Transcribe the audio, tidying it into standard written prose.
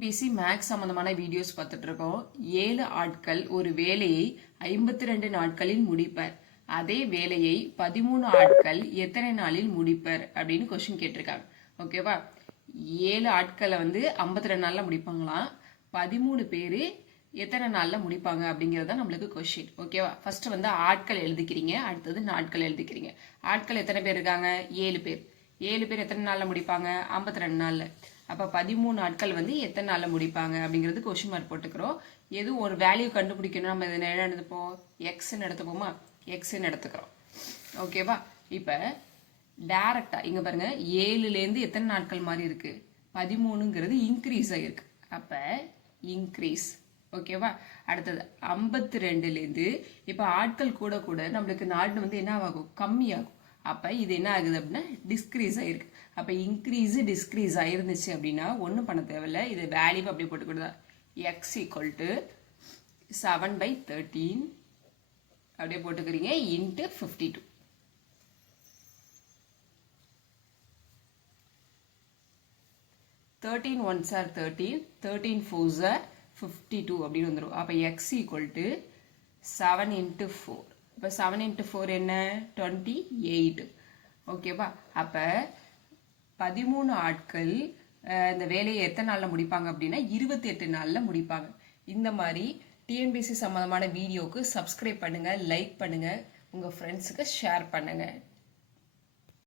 PC maths சம்பந்தமான videos பார்த்துட்டு இருக்கோம். 7 ஆட்கள் ஒரு வேலையை 52 நாட்களில் முடிப்பர். அதே வேலையை 13 ஆட்கள் எத்தனை நாளில் முடிப்பர் அப்படின்னு கொஸ்டின் கேட்டிருக்காங்க. ஓகேவா? 7 ஆட்களை 52 நாள்ல முடிப்பாங்களாம். 13 பேரு எத்தனை நாள்ல முடிப்பாங்க அப்படிங்கிறது தான் நம்மளுக்கு கொஸ்டின். ஓகேவா? ஃபர்ஸ்ட் ஆட்கள் எழுதிக்கிறீங்க, அடுத்தது நாட்கள் எழுதிக்கிறீங்க. ஆட்கள் எத்தனை பேர் இருக்காங்க? 7 பேர். 7 பேர் எத்தனை நாள்ல முடிப்பாங்க? 52 நாள்ல. அப்போ 13 ஆட்கள் எத்தனை நாளில் முடிப்பாங்க அப்படிங்கிறது கொஸ்டின் மார்க் போட்டுக்கிறோம். எதுவும் ஒரு வேல்யூ கண்டுபிடிக்கணும், நம்ம இதை என்ன எடுத்துப்போம்? எக்ஸ்ன்னு எடுத்துப்போமா? எக்ஸ்ன்னு எடுத்துக்கிறோம். ஓகேவா? இப்போ டேரக்டாக இங்கே பாருங்க, 7லேருந்து எத்தனை நாட்கள் மாதிரி இருக்கு? 13ங்கிறது இன்க்ரீஸ் ஆகிருக்கு. அப்போ இன்க்ரீஸ். ஓகேவா? அடுத்தது 52லேருந்து இப்போ ஆட்கள் கூட கூட நம்மளுக்கு நாடு என்ன ஆகும்? கம்மியாகும். அப்போ இது என்ன ஆகுது அப்படின்னா டிஸ்க்ரீஸ் ஆகிருக்கு. அப்போ இன்க்ரீஸ் டிஸ்க்ரீஸ் ஆயிருந்துச்சு அப்படின்னா ஒன்றும் பண்ண தேவையில்லை, இது வேல்யூ அப்படி போட்டுக்கூடாது. எக்ஸ் ஈக்குவல் டு 7/13 அப்படியே போட்டுக்கிறீங்க into 52. Thirteen ones are 13, 13 4s are 52 அப்படின்னு வந்துடும். அப்போ எக்ஸ் ஈக்குவல் டு 7 × 4. இப்போ 7 × 4 என்ன? 28. ஓகேவா? அப்போ 13 ஆட்கள் இந்த வேலையை எத்தனை நாளில் முடிப்பாங்க அப்படின்னா 28 நாளில் முடிப்பாங்க. இந்த மாதிரி டிஎன்பிஎஸ்சி சம்மந்தமான வீடியோவுக்கு சப்ஸ்கிரைப் பண்ணுங்கள், லைக் பண்ணுங்கள், உங்கள் ஃப்ரெண்ட்ஸுக்கு ஷேர் பண்ணுங்கள்.